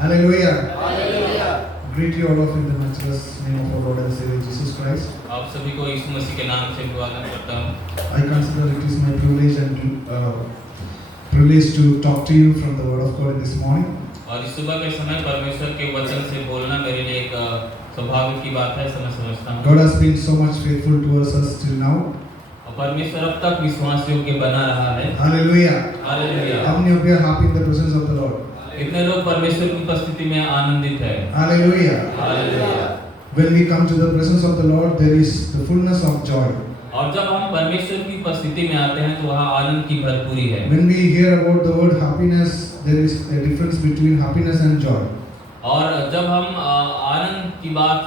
Hallelujah. Hallelujah. Greet you all of in the matchless name of our Lord and Savior Jesus Christ. आप सभी को यीशु मसीह के नाम से अभिवादन करता हूँ। I consider it is my privilege to talk to you from the Word of God this morning. और इस सुबह के समय परमेश्वर के वचन से बोलना मेरे लिए एक सौभाग्य की बात है, ऐसा मैं समझता हूँ। God has been so much faithful towards us till now. और परमेश्वर अब तक विश्वास योग्य बना रहा है। Hallelujah. Hallelujah. How many of you are happy in the presence of the Lord? कितने लोग परमेश्वर की उपस्थिति में आनंदित है? Hallelujah. Hallelujah. When we come to the presence of the Lord, there is the fullness of joy. और जब हम परमेश्वर की उपस्थिति में आते हैं तो वहाँ आनंद की भरपूरी है। When we hear about the word happiness, there is a difference between happiness and joy. और जब हम आनंद की बात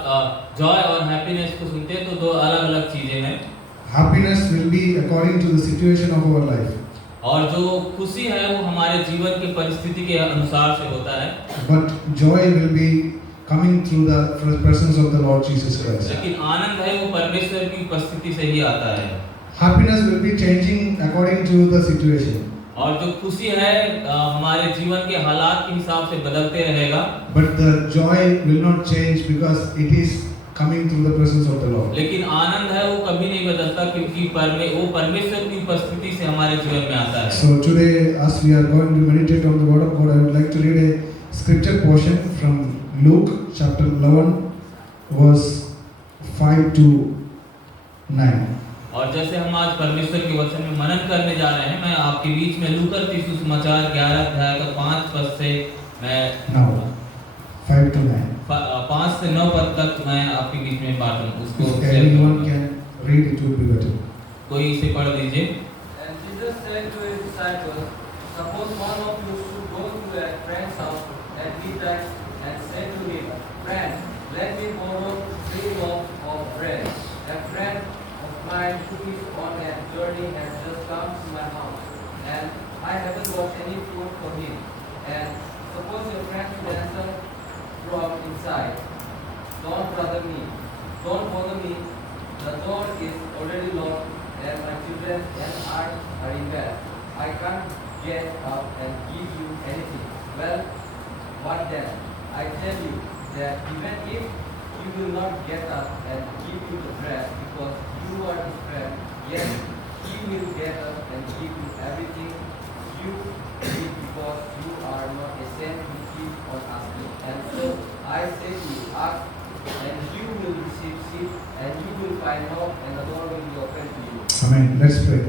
जॉय और हैप्पीनेस को सुनते हैं तो दो अलग-अलग चीजें हैं। Happiness will be according to the situation of our life. और जो खुशी है वो हमारे जीवन की परिस्थिति के अनुसार से होता है। But joy will be coming through the presence of the Lord Jesus Christ. लेकिन आनंद है वो परमेश्वर की उपस्थिति से ही आता है। Happiness will be changing according to the situation. और जो खुशी है हमारे जीवन के हालात के हिसाब से बदलते रहेगा। But the joy will not change because it is coming through the presence of the Lord. लेकिन आनंद है वो कभी नहीं बदलता क्योंकि वो परमेश्वर की उपस्थिति से हमारे जीवन में आता है। So today, as we are going to meditate on the Word of God, I would like to read a scripture portion from Luke chapter 11, verse 5 to 9. और जैसे हम आज परमेश्वर के वचन में मनन करने जा रहे हैं, मैं आपके बीच में लूका सुसमाचार 11 अध्याय का 5 पद से मैं 5 to 9. 5 से 9 पद तक मैं आपके बीच में बात उसको If anyone can read, it would be better. कोई इसे पढ़ दीजिए। And Jesus said to his disciples, suppose one of you should go to a friend's house at midnight and say to him, friend, let me borrow 3 loaves of bread. A friend of mine who is on a journey has just come to my house, and I haven't got any food for him. And suppose your friend should answer from inside, don't bother me, the door is already locked, and my children and I are in bed. I can't get up and give you anything. Well, what then? I tell you that even if you will not get up and give you the bread because you are his friend, yet he will get up and give you everything you need because you are not ashamed to keep on asking. And so I say to you, ask and you will receive, seek and you will find out, and the door will be open to you. Amen. Let's pray.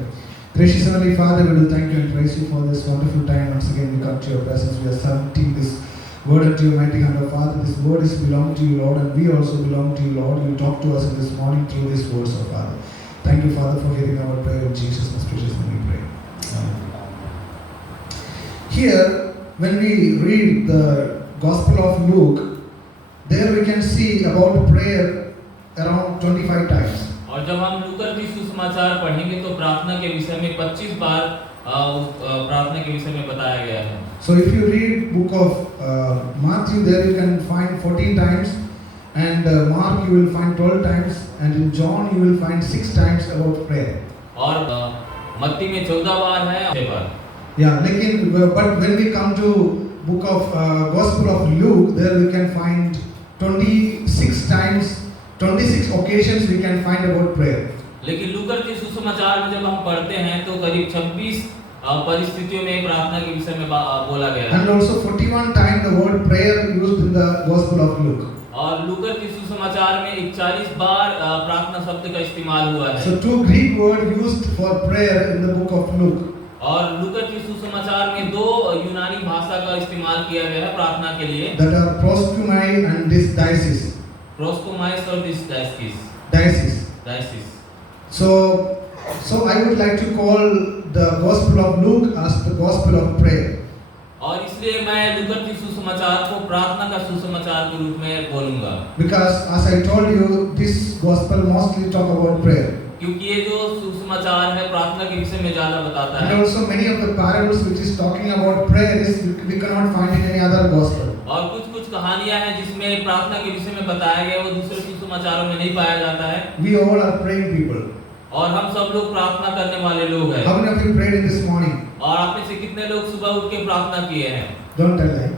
Gracious Heavenly Father, we will thank you and praise you for this wonderful time. Once again, we come to your presence. We are submitting this word into your mighty hand, of Father. This word is belong to you, Lord, and we also belong to you, Lord. You talk to us in this morning through these words, of Father. Thank you, Father, for hearing our prayer. In Jesus' precious name we pray. Amen. Here, when we read the Gospel of Luke, there we can see about prayer around 25 times. और जब हम लूका की सुसमाचार पढ़ेंगे तो प्रार्थना के विषय में 25 बार प्रार्थना के विषय में बताया गया है। So if you read book of Matthew, there you can find 14 times, and Mark you will find 12 times, and in John you will find 6 times about prayer. और मत्ती में 14 बार है, 6 बार। Yeah, but when we come to book of Gospel of Luke, there we can find 26 times, 26 occasions we can find about prayer. लेकिन लूका के सुसमाचार में जब हम पढ़ते हैं तो करीब 26 परिस्थितियों में प्रार्थना के विषय में बोला गया है। And also 41 times the word prayer used in the Gospel of Luke. और लूका के सुसमाचार में 41 बार प्रार्थना शब्द का इस्तेमाल हुआ है। So 2 Greek words used for prayer in the book of Luke. और लूका के सुसमाचार में 2 यूनानी भाषा का इस्तेमाल किया गया है प्रार्थना के लिए। That are proskumai and diasis. प्रोस्कोमाइस और Diasis. So I would like to call the Gospel of Luke as the Gospel of prayer. और इसलिए मैं लूका के सुसमाचार को प्रार्थना का सुसमाचार के रूप में बोलूंगा। Because as I told you, this Gospel mostly talk about prayer. क्योंकि ये जो सुसमाचार है प्रार्थना के विषय में ज्यादा बताता है। And also many of the parables which is talking about prayer is we cannot find in any other Gospel. और कुछ कहानियां हैं जिसमें प्रार्थना के विषय में बताया गया वो दूसरे सुसमाचारों में नहीं पाया जाता है। We all are praying people. और हम सब लोग प्रार्थना करने वाले लोग हैं। How many of you prayed in this morning? और आप में से कितने लोग सुबह उठ के प्रार्थना किए हैं? Don't tell lie.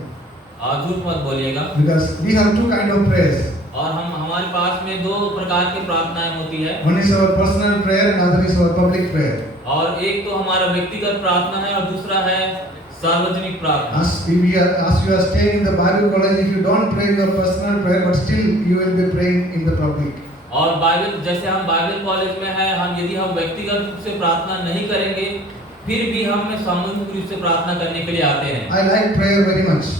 झूठ मत बोलिएगा। because we have two kind of prayers. और हमारे पास में दो प्रकार की प्रार्थनाएं होती है। One is our personal prayer and other is our public prayer. और एक तो हमारा व्यक्तिगत प्रार्थना है और दूसरा है सार्वजनिक प्रार्थना। As you are staying in the Bible college, if you don't pray your personal prayer, but still you will be praying in the public. और बाइबल जैसे हम बाइबल कॉलेज में है, यदि हम व्यक्तिगत रूप से प्रार्थना नहीं करेंगे, फिर भी हम सामूहिक रूप से प्रार्थना करने के लिए आते हैं। I like prayer very much.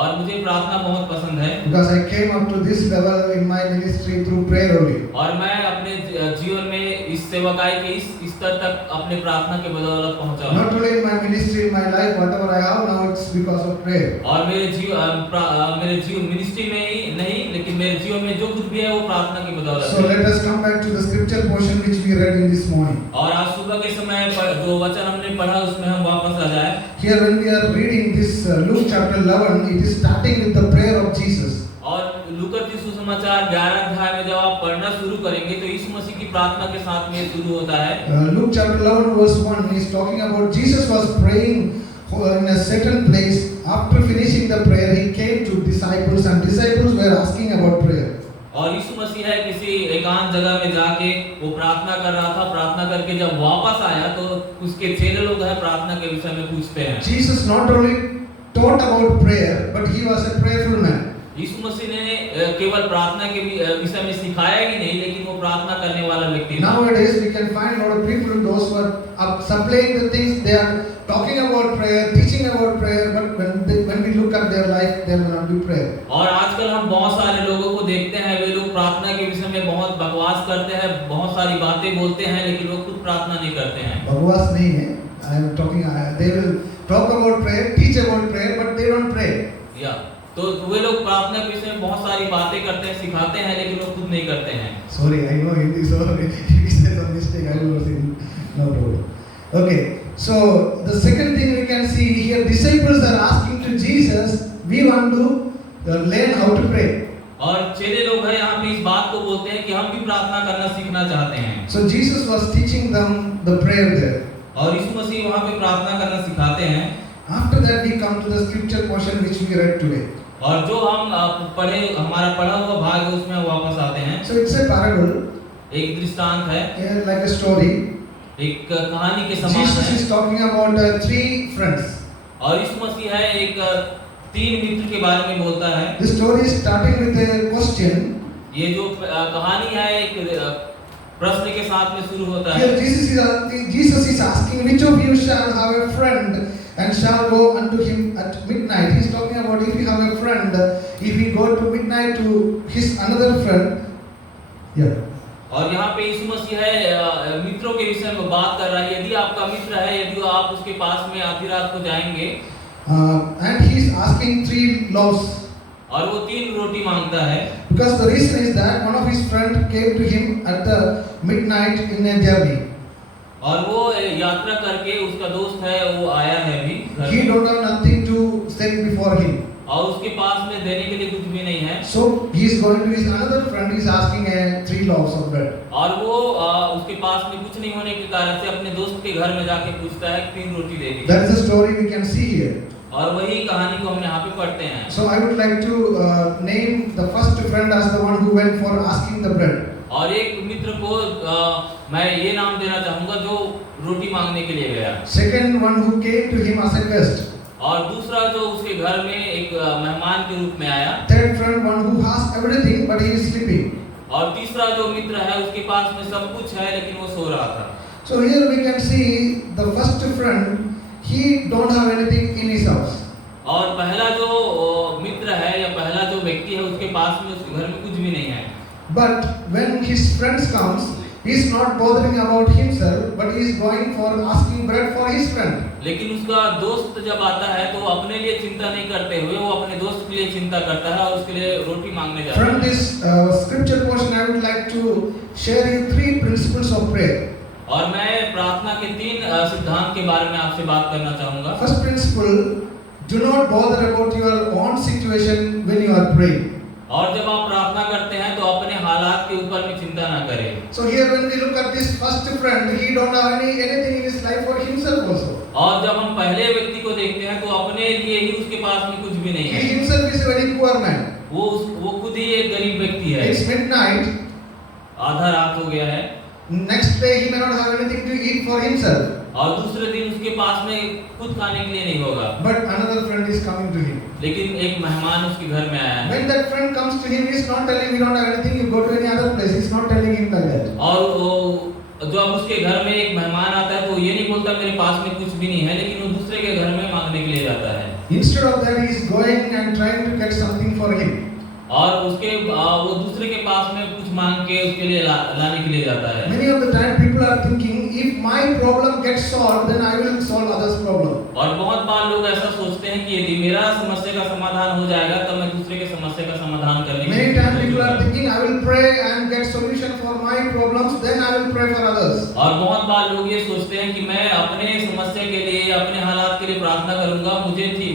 और मुझे प्रार्थना बहुत पसंद है। Because I came up to this level in my ministry through prayer only. और मैं अपने जीवन में इस सेवकाई के इस स्तर तक अपने प्रार्थना के बदौलत पहुंचा हूं। Not only in my ministry, in my life, whatever I have now, it's because of prayer. और मेरे जीवन मिनिस्ट्री में ही नहीं, लेकिन मेरे जीवन में जो कुछ भी है वो प्रार्थना की बदौलत So है। let us come back to the scripture portion which we read in this morning. और आज सुबह के समय जो वचन हमने पढ़ा उसमें हम वापस आ जाए। Here when we are reading this Luke chapter 11, it is starting with the prayer of Jesus. और लूका सुसमाचार 11 अध्याय में जब आप पढ़ना शुरू करेंगे तो यीशु मसीह की प्रार्थना के साथ में शुरू होता है। Luke chapter 11 verse 1 is talking about Jesus was praying in a certain place. After finishing the prayer, he came to disciples and disciples were asking about prayer. और यीशु मसीह है किसी एकांत जगह में जाके वो प्रार्थना कर रहा था। प्रार्थना करके जब वापस आया तो उसके चेले लोग है प्रार्थना के विषय में पूछते हैं। Jesus not only taught about prayer, but he was a prayerful man. यीशु मसीह ने केवल प्रार्थना के विषय में सिखाया ही नहीं, लेकिन वो प्रार्थना करने वाला व्यक्ति था। Nowadays we can find a lot of people, those who are supplying the things, they are talking about prayer, teaching about prayer, but when we look at their life, there will not be prayer. और आजकल हम बहुत सारे लोगों को देखते हैं, वे लोग प्रार्थना के विषय में बहुत बकवास करते हैं, बहुत सारी बातें बोलते हैं, लेकिन वो खुद प्रार्थना नहीं करते हैं। बकवास नहीं है, I am talking, they will talk about prayer, teach about prayer, but they don't pray. या तो वे लोग प्रार्थना के विषय में बहुत सारी बातें करते हैं, सिखाते हैं, लेकिन वो खुद नहीं करते हैं। Sorry, I know Hindi, so if you say some mistake, I will say no problem. Okay, so the second thing we can see here, disciples are asking to Jesus, we want to learn how to pray. और चेले लोग हैं यहाँ पे इस बात को बोलते हैं कि हम भी प्रार्थना करना सीखना चाहते हैं। So Jesus was teaching them the prayer there. और यीशु मसीह वहाँ पे प्रार्थना करना सिखाते हैं। After that we come to the scripture portion which we read today. और जो हम हमारा पढ़ा हुआ भाग है उसमें हम वापस आते हैं। So it's a parable, एक दृष्टांत है, like a story. एक कहानी के समान Jesus है। is talking about three friends. और यीशु मसीह है एक 3 मित्र के बारे में बोलता है। The story is starting with a question. ये जो कहानी है एक प्रश्न के साथ में शुरू होता है। Here Jesus is asking, which of you shall have a friend and shall go unto him at midnight? He is talking about if you have a friend, if he go to midnight to his another friend. Yeah. और यहाँ पे यीशु मसीह है मित्रों के विषय में बात कर रहा है। यदि आपका मित्र है, यदि आप उसके पास में आधी रात को जाएंगे, And he is asking 3 loaves. और वो 3 रोटी मांगता है। Because the reason is that one of his friend came to him at the midnight in a journey. और वो यात्रा करके उसका दोस्त है वो आया है अभी घर He में। don't have nothing to set before him. और उसके पास में देने के लिए कुछ भी नहीं है। So he is going to his another friend. He is asking 3 loaves of bread. और वो उसके पास में कुछ नहीं होने के कारण से अपने दोस्त के घर में जाके पूछता है 3 रोटी दे दी। That is the story we can see here. और वही कहानी को हम यहाँ पे पढ़ते हैं। So I would like to name the first friend as the one who went for asking the bread. और एक मित्र को मैं ये नाम देना चाहूँगा जो रोटी मांगने के लिए गया। Second one who came to him as a guest. और दूसरा जो उसके घर में एक मेहमान के रूप में आया। Third friend one who has everything but he is sleeping. और तीसरा जो मित्र है उसके पास में सब कुछ है लेकिन वो सो रहा था। So here we can see the first friend, he don't have anything in his house. और पहला जो मित्र है या पहला जो व्यक्ति है उसके पास में उसके घर में कुछ भी नहीं है। But when his friends comes, he is not bothering about himself, but he is going for asking bread for his friend. लेकिन उसका दोस्त जब आता है तो अपने लिए चिंता नहीं करते हुए वो अपने दोस्त के लिए चिंता करता है और उसके लिए रोटी मांगने जाता है। From this scripture portion, I would like to share you 3 principles of prayer. और मैं प्रार्थना के 3 सिद्धांत के बारे में आपसे बात करना चाहूँगा। First principle, do not bother about your own situation when you are praying. और जब आप प्रार्थना करते हैं तो अपने हालात के ऊपर में चिंता ना करें। So here when we look at this first friend, he don't have anything in his life for himself also. और जब हम पहले व्यक्ति को देखते हैं तो अपने लिए ही उसके पास में कुछ भी नहीं He है। himself is a very poor man. वो खुद ही एक गरीब व्यक्ति है। It's midnight. आधा रात हो गया है Next day he may not have anything to eat for himself. और दूसरे दिन उसके पास में खुद खाने के लिए नहीं होगा, But another friend is coming to him. लेकिन एक मेहमान उसके घर में आया है। When that friend comes to him, he's not telling we don't have anything, you go to any other place. He's not telling him like that. और वो जब उसके घर में एक मेहमान आता है तो ये नहीं बोलता मेरे पास में कुछ भी नहीं है, लेकिन वो दूसरे के घर में मांगने के लिए जाता है। Instead of that, he is going and trying to get something for him. और वो दूसरे के पास में कुछ मांग के उसके लिए लाने के लिए जाता है। Many of the time people are thinking, if my problem gets solved, then I will solve others' problem. और बहुत बार लोग ऐसा सोचते हैं कि यदि मेरा समस्या का समाधान हो जाएगा तब मैं दूसरे के समस्या का समाधान करने के Many times people are thinking, I will pray and get solution for my problems, then I will pray for others. और बहुत बार लोग ये सोचते हैं कि मैं अपने समस्या के लिए अपने हालात के लिए प्रार्थना करूंगा,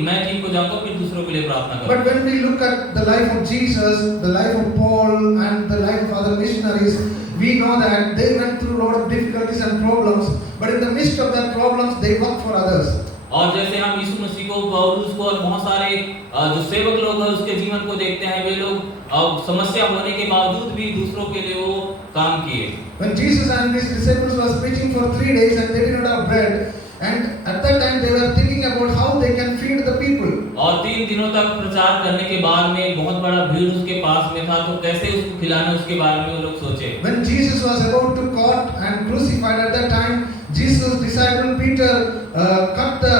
मैं ठीक हो जाऊंगा, फिर दूसरों के लिए प्रार्थना करूंगा। But when we look at the life of Jesus, the life of Paul and the life of other missionaries, we know that they went through a lot of difficulties and problems, but in the midst of that problems, they work for others. और जैसे हम यीशु मसीह को, पौलुस को और बहुत सारे जो सेवक लोग हैं उसके जीवन को देखते हैं, वे लोग समस्या होने के बावजूद भी दूसरों के लिए वो काम किए। When Jesus and his disciples were preaching for 3 days and they did not have bread, and at that time they were thinking about how they can feed the people. और 3 दिनों तक प्रचार करने के बाद में बहुत बड़ा भीड़ उसके पास में था, तो कैसे उसको खिलाना उसके बारे में वो लोग सोचे। When Jesus was about to caught and crucified, at that time Jesus' disciple Peter cut the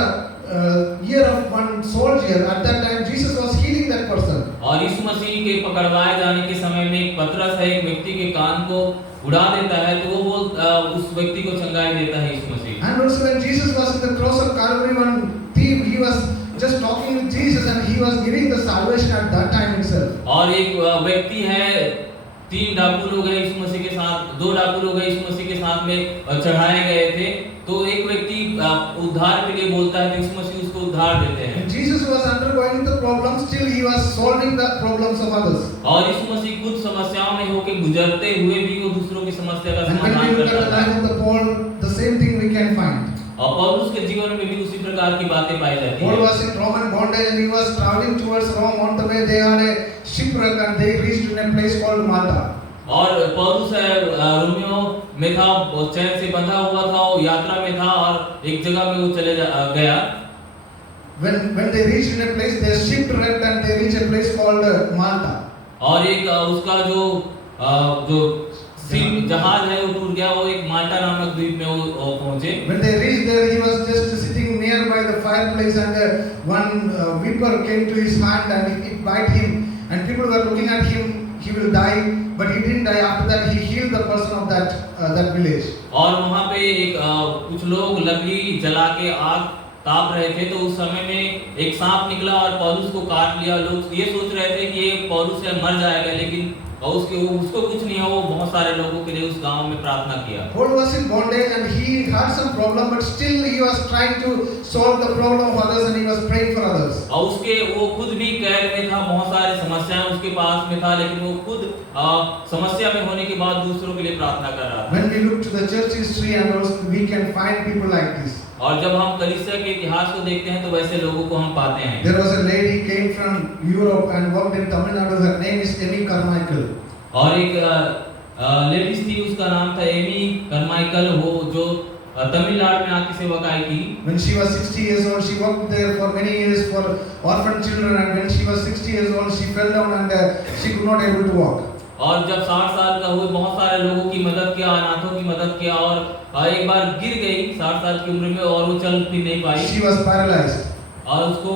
ear of one soldier. At that time Jesus was healing that person. और यीशु मसीह के पकड़वाए जाने के समय में एक पतरस है, एक व्यक्ति के कान को उड़ा देता है, तो वो उस व्यक्ति को चंगाई देता है यीशु मसीह। And also when Jesus was in the cross of Calvary, one thief, he was just talking with Jesus and he was giving the salvation at that time itself. और एक व्यक्ति है, 3 डाकू लोग हैं यीशु मसीह के साथ, 2 डाकू लोग हैं यीशु मसीह के साथ में चढ़ाए गए थे, तो एक व्यक्ति उद्धार के लिए बोलता है तो यीशु मसीह उसको उद्धार देते हैं। And Jesus was undergoing the problem, still he was solving the problems of others. और यीशु मसीह खुद समस्याओं में होकर गुजरते हुए भी वो दूसरों की समस्या का And when समाधान we look at the करता है। life of the Paul, the same thing we can find. और पौलुस के जीवन में भी उसी प्रकार की बातें पाई जाती Paul हैं। was in Roman bondage and he was traveling towards Rome. On the way they had a shipwreck and they reached in a place called Malta. और पौलुस रोमियो में था, चैन से बंधा हुआ था, वो यात्रा में था और एक जगह में वो चले गया। When they reached in a place, they shipwrecked and they reached a place called Malta. और एक उसका जो जहाज है वो टूट गया, वो एक माल्टा नामक द्वीप में वो पहुंचे। When they reached there, he was just sitting nearby the fireplace and one viper came to his hand and it bit him. And people were looking at him, he will die, but he didn't die. After that, he healed the person of that village. और वहाँ पे कुछ लोग लकड़ी जला के आग ताप रहे थे, तो उस समय में एक सांप निकला और पौलुस को काट लिया। लोग ये सोच रहे थे कि ये पौलुस से मर जाएगा, लेकिन उसको कुछ नहीं हुआ। वो बहुत सारे लोगों के लिए उस गांव में प्रार्थना किया। Paul was in bondage and he had some problem, but still he was trying to solve the problem of others and he was praying for others. और वो खुद भी कैद में था, बहुत सारे समस्याएं उसके पास में था, लेकिन वो खुद समस्या में होने के बाद दूसरों के लिए प्रार्थना कर रहा था। When we look to the church history and also we can find people like this. और जब हम कलीसिया के इतिहास को देखते हैं तो वैसे लोगों को हम पाते हैं। There was a lady came from Europe and worked in Tamil Nadu. Her name is Amy Carmichael. और एक लेडीज थी, उसका नाम था एमी करमाइकल, वो जो तमिलनाडु में आके सेवकाई की। When she was 60 years old, she worked there for many years for orphan children, and when she was 60 years old, she fell down and she could not able to walk. और जब 60 साल का हुए, बहुत सारे लोगों की मदद किया, अनाथों की मदद किया, और एक बार गिर गई 60 साल की उम्र में और वो चल फिर नहीं पाई। She was paralyzed. और उसको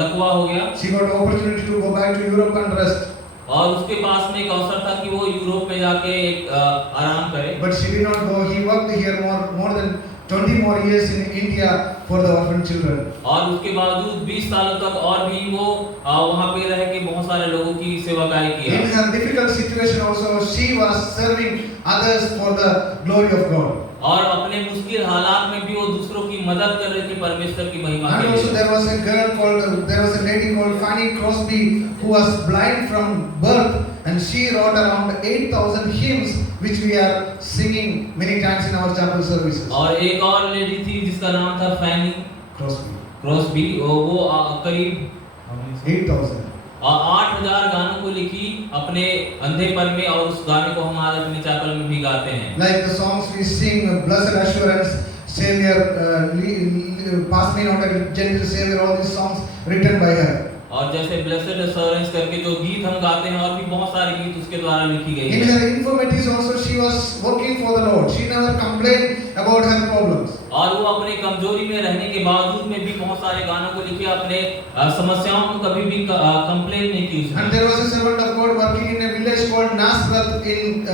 लकवा हो गया। She got opportunity to go back to Europe and rest. और उसके पास में एक अवसर था कि वो यूरोप में जाके आराम करे। But she did not go. He worked here more than 20 more years in India for the orphan children. और उसके बावजूद 20 सालों तक और भी वो वहाँ पे रह के बहुत सारे लोगों की सेवाकाई किया। In her difficult situation also, she was serving others for the glory of God. और अपने मुश्किल हालात में भी वो दूसरों की मदद कर रही थी परमेश्वर की महिमा And के also लिए। there was a lady called Fanny Crosby who was blind from birth, and she wrote around 8,000 hymns which we are singing many times in our chapel services. और एक और लेडी थी जिसका नाम था फैनी Crosby. क्रॉसबी, वो करीब 8,000. 8,000 गानों को लिखी अपने अंधेपन में, और उस गाने को हम आज अपने चैपल में भी गाते हैं। Like the songs we sing, Blessed Assurance, Savior, Pass Me Not a Gentle Savior, all these songs written by her. और जैसे ब्लेसेड एश्योरेंस करके जो गीत हम गाते हैं, और भी बहुत सारे गीत उसके द्वारा लिखी गई In है। her infirmities also she was working for the Lord. She never complained about her problems. और वो अपने कमजोरी में रहने के बावजूद में भी बहुत सारे गानों को लिखे, अपने समस्याओं को कभी भी कंप्लेन नहीं की उसने। And there was a servant of God working in a village called Nasrat in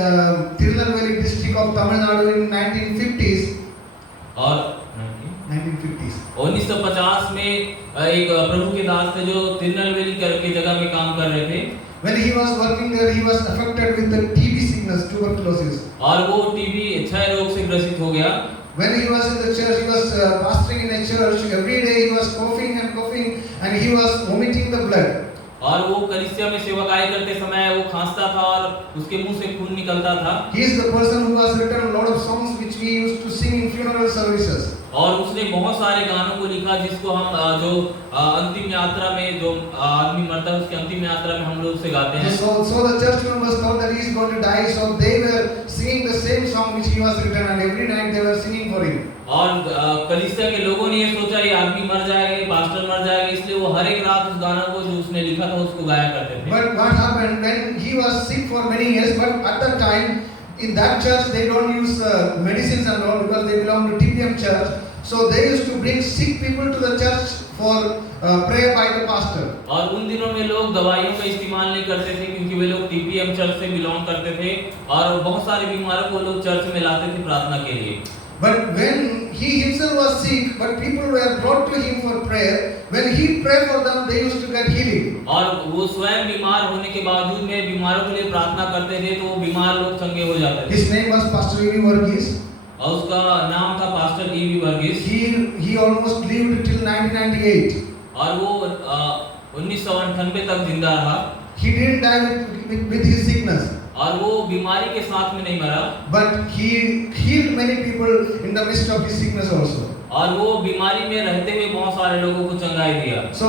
Tirunelveli district of Tamil Nadu in 1950s. और 1950s. 1950 में एक प्रभु के दास थे जो तिरुनेलवेली करके जगह में काम कर रहे थे। When he was working there, he was affected with the TB sickness, tuberculosis. और वो टीबी क्षय रोग से ग्रसित हो गया। When he was in the church, he was pastoring in a church. Every day he was coughing and coughing, and he was vomiting the blood. और वो कलीसिया में सेवकाई करते समय वो खांसता था और उसके मुंह से खून निकलता था। He is the person who has written a lot of songs which we used to sing in funeral services. और उसने बहुत सारे गानों को लिखा जिसको हम जो अंतिम यात्रा में जो आदमी मरता है उसकी अंतिम यात्रा में हम लोग उसे गाते हैं। So the church members thought that he is going to die, so they were singing the same song which he was written, and every night they were singing for him. और कलीसिया के लोगों ने ये सोचा ये आदमी मर जाएगा, ये पास्टर मर जाएगा, इसलिए वो हर एक रात उस गाना को जो उसने लिखा था उसको गाया करते थे। But what happened when he was sick for many years? But at that time in that church they don't use medicines and all because they belong to TPM church. So they used to bring sick people to the church for prayer by the pastor. और उन दिनों में लोग दवाइयों का इस्तेमाल नहीं करते थे क्योंकि वे लोग टीपीएम चर्च से बिलोंग करते थे, और बहुत सारे बीमारों को लोग चर्च में लाते थे प्रार्थना के लिए। But when he himself was sick, but people were brought to him for prayer, when he prayed for them, they used to get healing. और वो स्वयं बीमार होने के बावजूद में बीमारों के लिए प्रार्थना करते थे तो वो बीमार लोग चंगे हो जाते थे। His name was Pastor E.V. Varghese. और उसका नाम था pastor E V Varghese. He almost lived till 1998. और वो 1998 तक जिंदा रहा। He didn't die with his sickness. और वो बीमारी के साथ में नहीं मरा, But he healed many people in the midst of his sickness also. और वो बीमारी में रहते हुए बहुत सारे लोगों को चंगाई दिया। So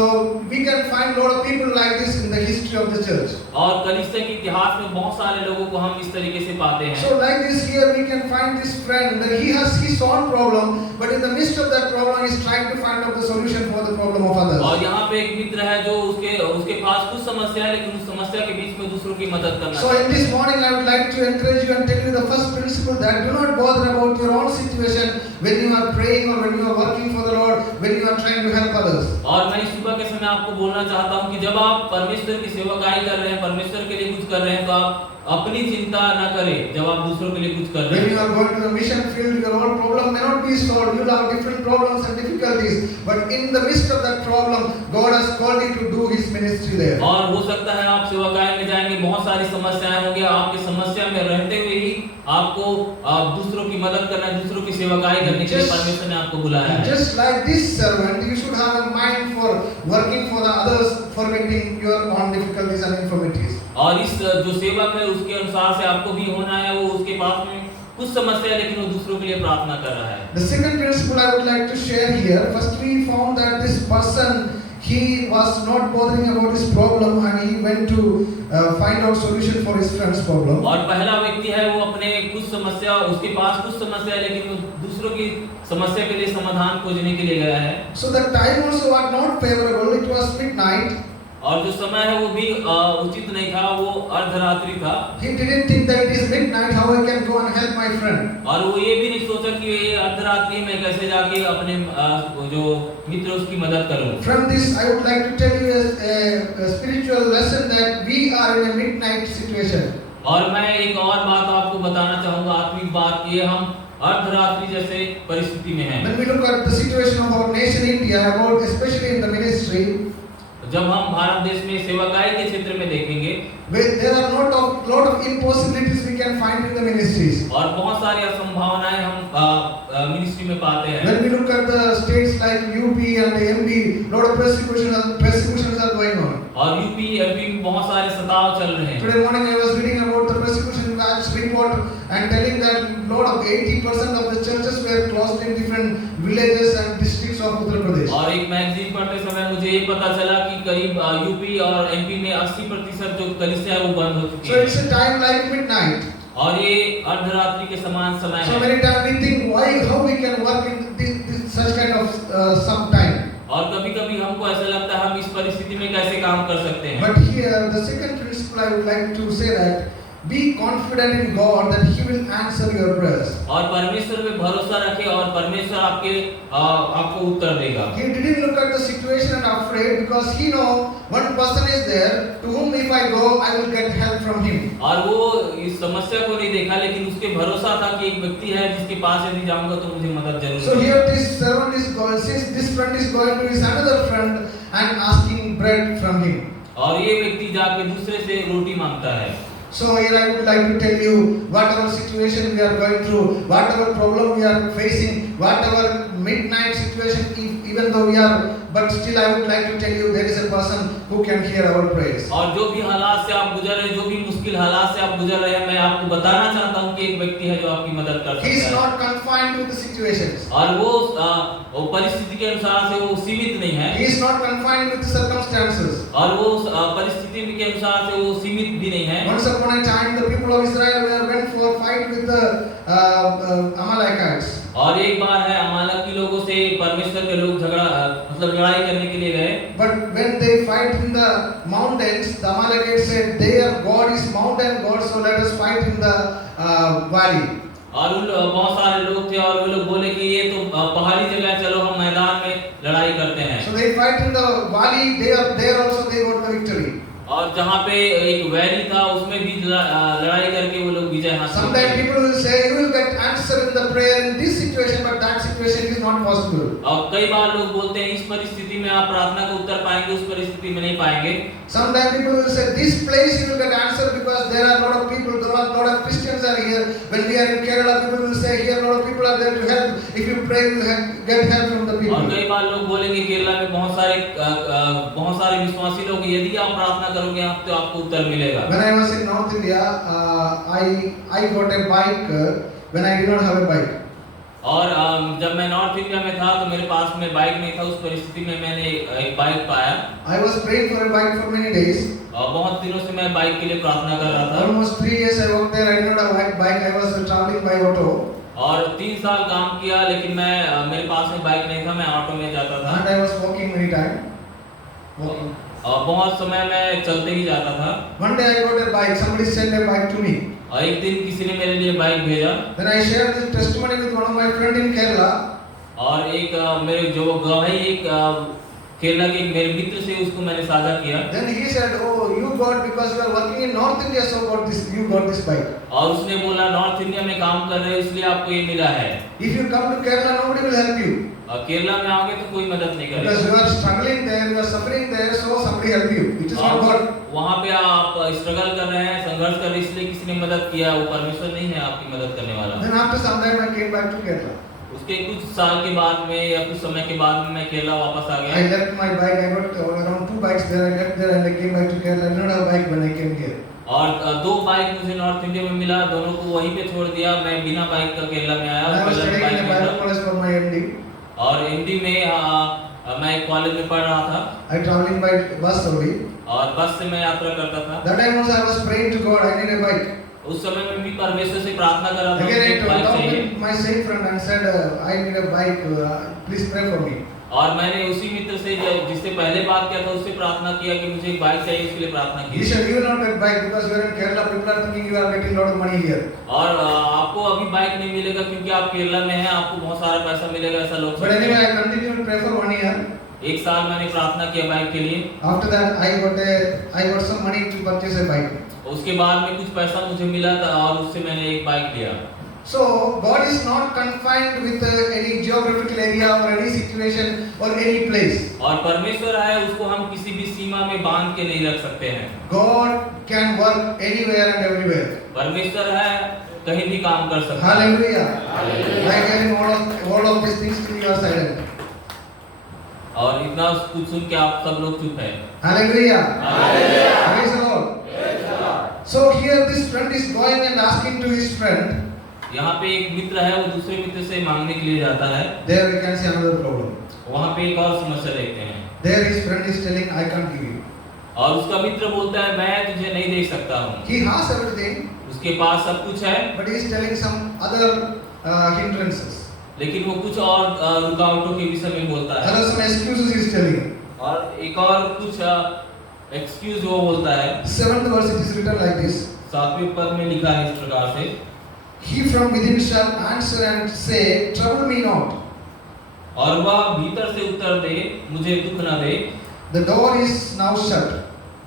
we can find a lot of people like this in the history of the church. और कलीसिया के इतिहास में बहुत सारे लोगों को हम इस तरीके से पाते हैं। So like this here we can find this friend that he has his own problem, but in the midst of that problem he is trying to find out the solution for the problem of others. और यहाँ पे एक मित्र है जो उसके पास कुछ समस्या है लेकिन उस समस्या के बीच में दूसरों की मदद करना So है। in this morning I would like to encourage you and tell you the first principle that do not bother about your own situation when you are praying or when you are working for the Lord, when you are trying to help others. और मैं सुबह के समय आपको बोलना चाहता हूँ कि जब आप परमेश्वर की सेवकाई कर रहे हैं, परमेश्वर के लिए कुछ कर रहे हैं, तो आप अपनी चिंता न करें जब आप दूसरों के लिए कुछ कर रहे When you हैं। are going to the mission field, your own problem may not be solved. You will have different problems and difficulties, but in the midst of that problem, God has called you to do His ministry there. और हो सकता है आप सेवकाई में जाएंगे, बहुत सारी समस्याएं होंगी, आपकी समस्या में रहते हुए ही आपको दूसरों की मदद करना, दूसरों की सेवकाई करने के लिए परमेश्वर ने आपको बुलाया है। Just like this servant, you should have a mind for working for the others, forgetting your own difficulties and infirmities. और इस जो सेवक है उसके अनुसार से आपको भी होना है, वो उसके पास में कुछ समस्या है लेकिन वो दूसरों के लिए प्रार्थना कर रहा है। The second principle I would like to share here. First, we found that this person, he was not bothering about his problem and he went to find out solution for his friend's problem. और पहला व्यक्ति है वो अपने कुछ समस्या, उसके पास कुछ समस्या है लेकिन वो दूसरों की समस्या के लिए समाधान खोजने के लिए गया है। So the time also was not favorable. It was midnight. और जो समय है वो भी उचित नहीं था, वो अर्धरात्रि था। He didn't think that it is midnight, how I can go and help my friend. और वो ये भी नहीं सोचा कि ये अर्धरात्रि में कैसे जाके अपने जो मित्र उसकी मदद करूं। From this, I would like to tell you a spiritual lesson that we are in a midnight situation. और मैं एक और बात आपको बताना चाहूँगा, आत्मिक बात, ये हम अर्धरात्रि जैसे परिस्थिति में हैं। When we look at the situation of our nation India, about especially in the ministry, जब हम भारत देश में सेवकाई के क्षेत्र में देखेंगे, there are lot of impossibilities we can find in the ministries. और बहुत सारी असंभावनाएं हम मिनिस्ट्री में पाते हैं। When we look at the states like UP and MP, lot of persecutions are going on. और यूपी एमपी में बहुत सारे सताव चल रहे हैं। Today morning I was reading about the persecution watch report and telling that lot of 80% of the churches were closed in different villages and districts of Uttar Pradesh. और एक मैगजीन पढ़ते समय मुझे ये पता चला कि करीब यूपी और एमपी में 80% जो कलीसिया है वो बंद हो चुकी So है। it's a time like midnight. और ये अर्धरात्रि के समान समय So है। many times we think why how we can work in this such kind of some time. और कभी-कभी हमको ऐसा लगता है हम इस परिस्थिति में कैसे काम कर सकते हैं। But here the second principle I would like to say that be confident in God that He will answer your prayers. और परमेश्वर पे भरोसा रखें और परमेश्वर आपको उत्तर देगा। He didn't look at the situation and afraid because he know one person is there to whom if I go I will get help from him. और वो इस समस्या को नहीं देखा लेकिन उसके भरोसा था कि एक व्यक्ति है जिसके पास यदि जाऊंगा तो मुझे मदद जरूर So मिलेगी। here this servant is going, since this friend is going to his another friend and asking bread from him. और ये व्यक्ति जाके दूसरे से रोटी मांगता है। So here I would like to tell you whatever situation we are going through, whatever problem we are facing, whatever midnight situation, even though we are, but still I would like to tell you there is a person who can hear our prayers. और जो भी हालात से आप गुजर रहे हैं, जो भी मुश्किल हालात से आप गुजर रहे हैं, मैं आपको बताना चाहता हूँ कि एक व्यक्ति है जो आपकी मदद कर He is सकता है। not confined with the situations. और वो परिस्थिति के अनुसार से वो सीमित नहीं है। He is not confined with the circumstances. और वो परिस्थिति के अनुसार से वो सीमित भी नहीं है। Once upon a time, the people of Israel went for fight with the Amalekites. और एक बार है अमालक के लोगों से परमेश्वर के लोग झगड़ा मतलब लड़ाई करने के लिए गए। But when they fight in the mountains, the Amalekites said, "Their God is mountain God, so let us fight in the valley." और उन बहुत सारे लोग थे और वो लोग बोले कि ये तो पहाड़ी जगह है, चलो हम मैदान में लड़ाई करते हैं। So they fight in the valley. There also they got the victory. और जहाँ पे एक वैली था उसमें भी लड़ाई करके वो लोग विजय हासिल Sometimes किए। people will say, "You will get answer in the prayer in this situation," but that situation is not possible. और कई बार लोग बोलते हैं इस परिस्थिति में आप प्रार्थना का उत्तर पाएंगे, उस परिस्थिति में नहीं पाएंगे। Sometimes people will say, "This place you will get answer because there are a lot of people, there are a lot of Christians are here." When we are in Kerala, people will say, "Here a lot of people are there to help. If you pray, you will get help from the और people." कई बार लोग बोलेंगे केरला में बहुत सारे विश्वासी लोग, यदि आप प्रार्थना करोगे आप तो आपको उत्तर मिलेगा। When I was in North India, I got a bike when I did not have a bike. और जब मैं नॉर्थ इंडिया में था तो मेरे पास में बाइक नहीं था। उस परिस्थिति में मैंने एक बाइक पाया। I was praying for a bike for many days. और बहुत दिनों से मैं बाइक के लिए प्रार्थना कर रहा था। Almost 3 years I worked there. I did not have a bike. I was traveling by auto. और 3 साल काम किया लेकिन मेरे पास में बाइक नहीं था, मैं ऑटो में जाता था। And I was walking many times. Walking. और बहुत समय मैं चलते ही जाता था। One day I got a bike. Somebody sent a bike to me. और एक दिन किसी ने मेरे लिए बाइक भेजा। Then I shared this testimony with one of my friend in Kerala. और एक मेरे जो गवाही एक केरला के मेरे मित्र से उसको मैंने साझा किया। Then he said, "Oh, you got because you are working in North India, so you got this bike." और उसने बोला नॉर्थ इंडिया में काम कर रहे हो इसलिए आपको ये मिला है। If you come to Kerala, nobody will help you. और केरला में आओगे तो कोई मदद नहीं Because करेगा। you are struggling there, you are suffering there, so somebody help you. It is not God. वहाँ पे आप स्ट्रगल कर रहे हैं, संघर्ष कर रहे हैं, इसलिए किसी ने मदद किया, वो परमेश्वर नहीं है आपकी मदद करने वाला। Then after some time I came back to Kerala. उसके कुछ साल के बाद में या कुछ समय के बाद में मैं केरला वापस आ I गया। left my bike. I got around 2 bikes there. I left there and I came back to Kerala. I did not have a bike when I came here. और 2 बाइक मुझे नॉर्थ इंडिया में मिला, दोनों को वहीं पे छोड़ दिया। मैं बिना बाइक का केरला में आया। I was केरला में studying in बाइक a नहीं Bible था। college for my MD. और एमडी में मैं एक कॉलेज में पढ़ रहा था I traveling by bus only. और बस से मैं यात्रा करता था। That time also I was praying to God. I need a bike. उस समय में भी परमेश्वर से प्रार्थना कर रहा था Again मुझे I एक बाइक talked चाहिए। with my same friend and said, "I need a bike. Please pray for me." और मैंने उसी मित्र से जिससे पहले बात किया था उससे प्रार्थना किया कि मुझे एक बाइक चाहिए, उसके लिए प्रार्थना He की। said, "You will not get bike because you are in Kerala. People are thinking you are getting lot of money here." और आपको अभी बाइक नहीं मिलेगा क्योंकि आप केरला में हैं, आपको बहुत सारा पैसा मिलेगा, ऐसा लोग But सोचते anyway, हैं। I continued to pray for 1 year. एक साल मैंने प्रार्थना किया बाइक के लिए। After that, I got some money to purchase a bike. उसके बाद में कुछ पैसा मुझे मिला था और उससे मैंने एक बाइक लिया। So God is not confined with any geographical area or any situation or any place. और परमेश्वर है उसको हम किसी भी सीमा में बांध के नहीं रख सकते हैं। God can work anywhere and everywhere. परमेश्वर है कहीं भी काम कर सकता है। Hallelujah. By hearing all of these things, you are silent. और इतना कुछ सुन के आप सब लोग चुप है। Hallelujah. Hallelujah. Praise the Lord. So here this friend is going and asking to his friend. यहाँ पे एक मित्र है, वो दूसरे मित्र से मांगने के लिए जाता है। There we can see another problem. वहाँ पे एक और समस्या देखते हैं। There his friend is telling, I can't give you. और उसका मित्र बोलता है, मैं तुझे नहीं दे सकता हूँ। He has everything, उसके पास सब कुछ है, but he is telling some other hindrances. लेकिन वो कुछ और रुकावटों के विषय में बोलता There है। are some excuses he is telling. और एक और कुछ एक्सक्यूज वो बोलता है। 7th verse it is written like this. 7वें पद में लिखा है इस प्रकार से, He from within shall answer and say, trouble me not. और वह भीतर से उत्तर दे, मुझे दुख न दे। The door is now shut,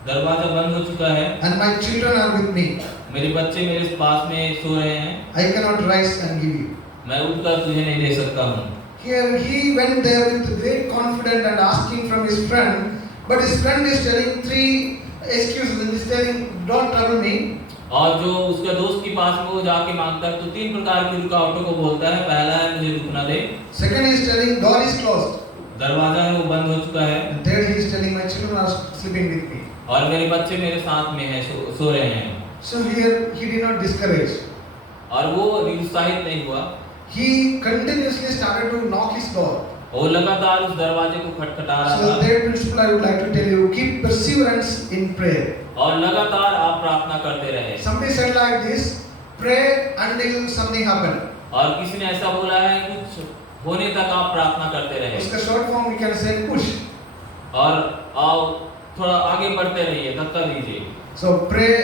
दरवाजा बंद हो चुका है, and my children are with me. मेरे बच्चे मेरे पास में सो रहे हैं, I cannot rise and give you. मैं उठकर तुझे नहीं दे सकता हूँ। Here he went there with great confidence and asking from his friend, but his friend is telling 3 excuses and is telling, don't trouble me. और जो उसके दोस्त के पास में वो जाके मांगता है तो 3 प्रकार की रुकावटों को बोलता है। पहला है, मुझे दुख न दे। Second he is telling, door is closed. दरवाजा है वो बंद हो चुका है। And third he is telling, my children are sleeping with me. और मेरे बच्चे मेरे साथ में हैं, सो रहे हैं। So here he did not discourage. और वो निरुत्साहित नहीं हुआ। He continuously started to knock his door. वो लगातार उस दरवाजे को खटखटा रहा So था। that principle I would like to tell you, keep perseverance in prayer. और लगातार आप प्रार्थना करते रहे। Somebody said like this, pray until something happen. और किसी ने ऐसा बोला है, कुछ होने तक आप प्रार्थना करते रहे। उसका short form we can say push. और आप थोड़ा आगे बढ़ते रहिए, धक्का दीजिए। So pray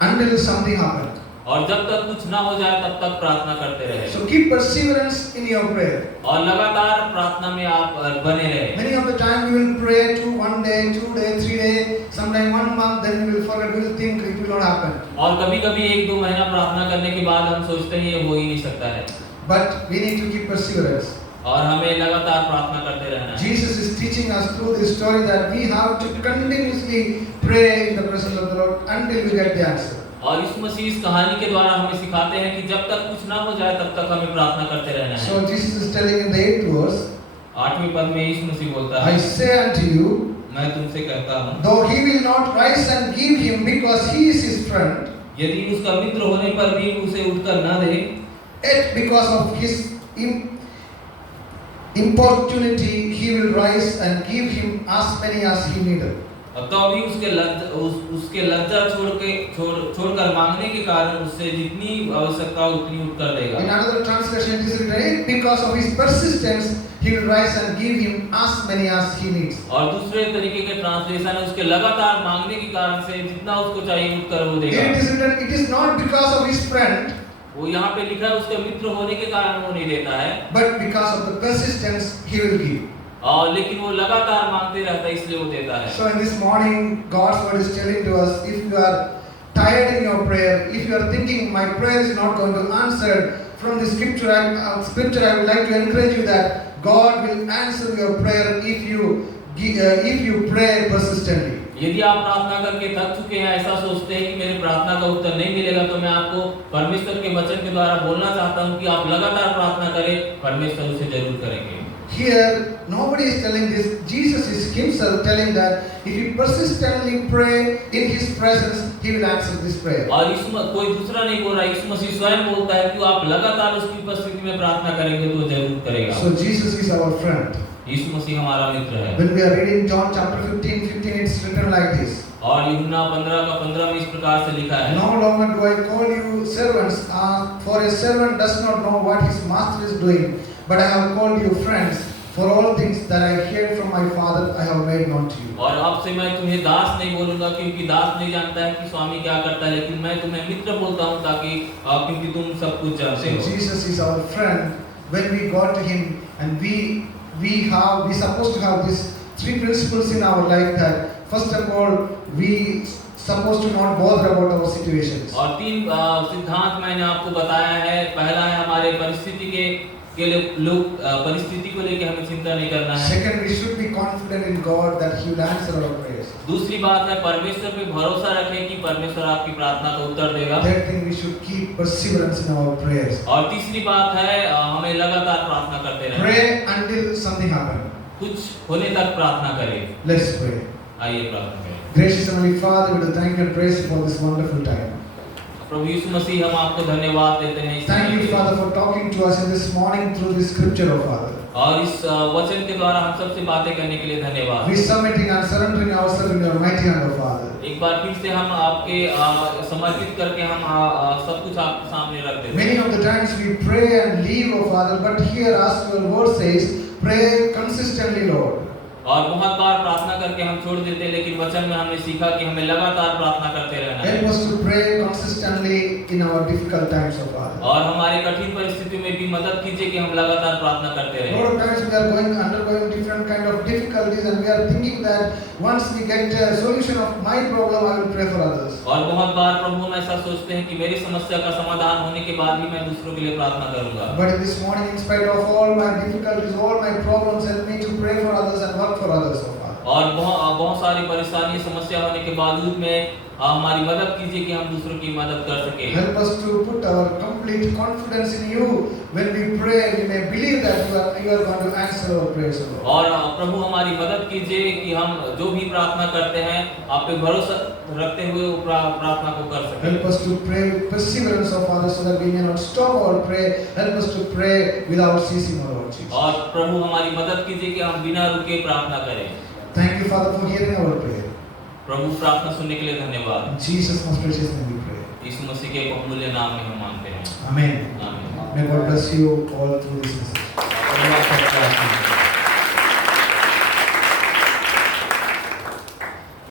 until something happen. और जब तक कुछ ना हो जाए तब तक प्रार्थना करते रहे। So keep perseverance in your prayer. और लगातार प्रार्थना में आप बने रहे। Many of the time we will pray to 1 day, 2 day, 3 day, sometime 1 month, then we will forget, we will think it will not happen. और कभी-कभी 1-2 महीना प्रार्थना करने के बाद हम सोचते हैं ये हो ही नहीं सकता है। But we need to keep perseverance. और हमें लगातार प्रार्थना करते रहना है। Jesus is teaching us through this story that we have to continuously pray in the presence of the Lord until we get the answer. और इस मसीह इस कहानी के द्वारा हमें सिखाते हैं कि जब तक कुछ ना हो जाए तब तक हमें प्रार्थना करते रहना है। So Jesus is telling in the 8th verse, 8वें पद में यीशु मसीह बोलता I है, say unto you, मैं तुमसे कहता हूँ, though he will not rise and give him because he is his friend, यदि उसका मित्र होने पर भी उसे उठकर न दे, yet because of his importunity he will rise and give him as many as he needed. तो अभी उसके लज्जा छोड़कर मांगने के कारण उससे जितनी आवश्यकता उतनी उठकर देगा। In another translation it is written, because of his persistence he will rise and give him as many as he needs. और दूसरे तरीके के ट्रांसलेशन है, उसके लगातार मांगने के कारण से जितना उसको चाहिए उठकर वो देगा। Here it is written, it is not because of his friend, वो यहाँ पे लिखा है उसके मित्र होने के कारण वो नहीं देता है, but because of the persistence he will give. और लेकिन वो लगातार मांगते रहता है इसलिए वो देता है। So in this morning God's word is telling to us, if you are tired in your prayer, if you are thinking my prayer is not going to answer, from the scripture I would like to encourage you that God will answer your prayer if you pray persistently. यदि आप प्रार्थना करके थक चुके हैं, ऐसा सोचते हैं कि मेरे प्रार्थना का उत्तर नहीं मिलेगा, तो मैं आपको परमेश्वर के वचन के द्वारा बोलना चाहता हूँ कि आप लगातार प्रार्थना करें, परमेश्वर उसे जरूर करेंगे। Here nobody is telling this, Jesus is himself telling that if you persistently pray in his presence he will answer this prayer. और कोई दूसरा नहीं बोल रहा, यीशु मसीह स्वयं बोलता है कि आप लगातार उसकी उपस्थिति में प्रार्थना करेंगे तो जरूर करेगा। So Jesus is our friend. यीशु मसीह हमारा मित्र है। When we are reading John chapter 15 it's written like this. और यूहन्ना 15 में इस प्रकार से लिखा है, No longer do I call you servants, for a servant does not know what his master is doing, but I have called you friends, for all things that I heard from my Father I have made known to you. और अब से मैं तुम्हें दास नहीं बोलूंगा, क्योंकि दास नहीं जानता है कि स्वामी क्या करता है, लेकिन मैं तुम्हें मित्र बोलता हूँ ताकि क्योंकि तुम सब कुछ जानते हो। Jesus is our friend. When we got to him and we supposed to have these 3 principles in our life, that first of all we supposed to not bother about our situations. और 3 सिद्धांत मैंने आपको बताया है। पहला है हमारे परिस्थिति के लोग परिस्थिति को लेकर हमें चिंता नहीं करना है। Second, we should be confident in God that he will answer our prayers. दूसरी बात है परमेश्वर पे भरोसा रखें कि परमेश्वर आपकी प्रार्थना का उत्तर देगा। Third thing, we should keep perseverance in our prayers. और तीसरी बात है हमें लगातार प्रार्थना करते रहना। Pray until something happens. कुछ होने तक प्रार्थना करें। Let's pray. आइए प्रार्थना करें। Gracious Heavenly Father, we do thank you and praise you for this wonderful time. प्रभु यीशु मसीह हम आपको धन्यवाद देते हैं इस Thank समय you, के लिए। Father, for talking to us in this morning through this scripture, oh Father. और इस वचन के द्वारा हम सबसे बातें करने के लिए धन्यवाद। We submitting and surrendering ourselves in your mighty hand, oh Father. एक बार फिर से हम आपके समर्पित करके हम सब कुछ आपके सामने रख देते हैं। Many of the times we pray and leave, oh Father, but here, as your word says, pray consistently, Lord. और बहुत बार प्रार्थना करके हम छोड़ देते हैं, लेकिन वचन में हमने सीखा कि हमें लगातार प्रार्थना करते रहना है। Help us to pray consistently in our difficult times, oh Father. और हमारे कठिन परिस्थितियों में भी मदद कीजिए कि हम लगातार प्रार्थना करते A रहें। lot of times we are undergoing different kind of difficulties, and we are thinking that once we get a solution of my problem, I will pray for others. और बहुत बार प्रभु हम ऐसा सोचते हैं कि मेरी समस्या का समाधान होने के बाद ही मैं दूसरों के लिए प्रार्थना करूंगा। But this morning, in spite of all my difficulties, all my problems, help me to pray for others and work for others, oh Father. और बहुत सारी परेशानी समस्या होने के बावजूद में हमारी मदद कीजिए कि हम दूसरों की मदद कर सके। Help us to put our complete confidence in you. When we pray, we may believe that you are going to answer our prayers, oh Lord. और प्रभु हमारी मदद कीजिए कि हम जो भी प्रार्थना करते हैं आप पे भरोसा रखते हुए वो प्रार्थना को कर सकें। Help us to pray with perseverance, oh Father, so that we may not stop our prayer. Help us to pray without ceasing, oh Lord Jesus. और प्रभु हमारी मदद कीजिए कि हम बिना रुके प्रार्थना करें। Thank you, Father, for hearing our prayer. प्रभु प्रार्थना सुनने के लिए धन्यवाद। In Jesus' most precious name we pray. यीशु मसीह के बहुमूल्य नाम में हम मांगते हैं। Amen. आमीन। May God bless you all through this message. धन्यवाद।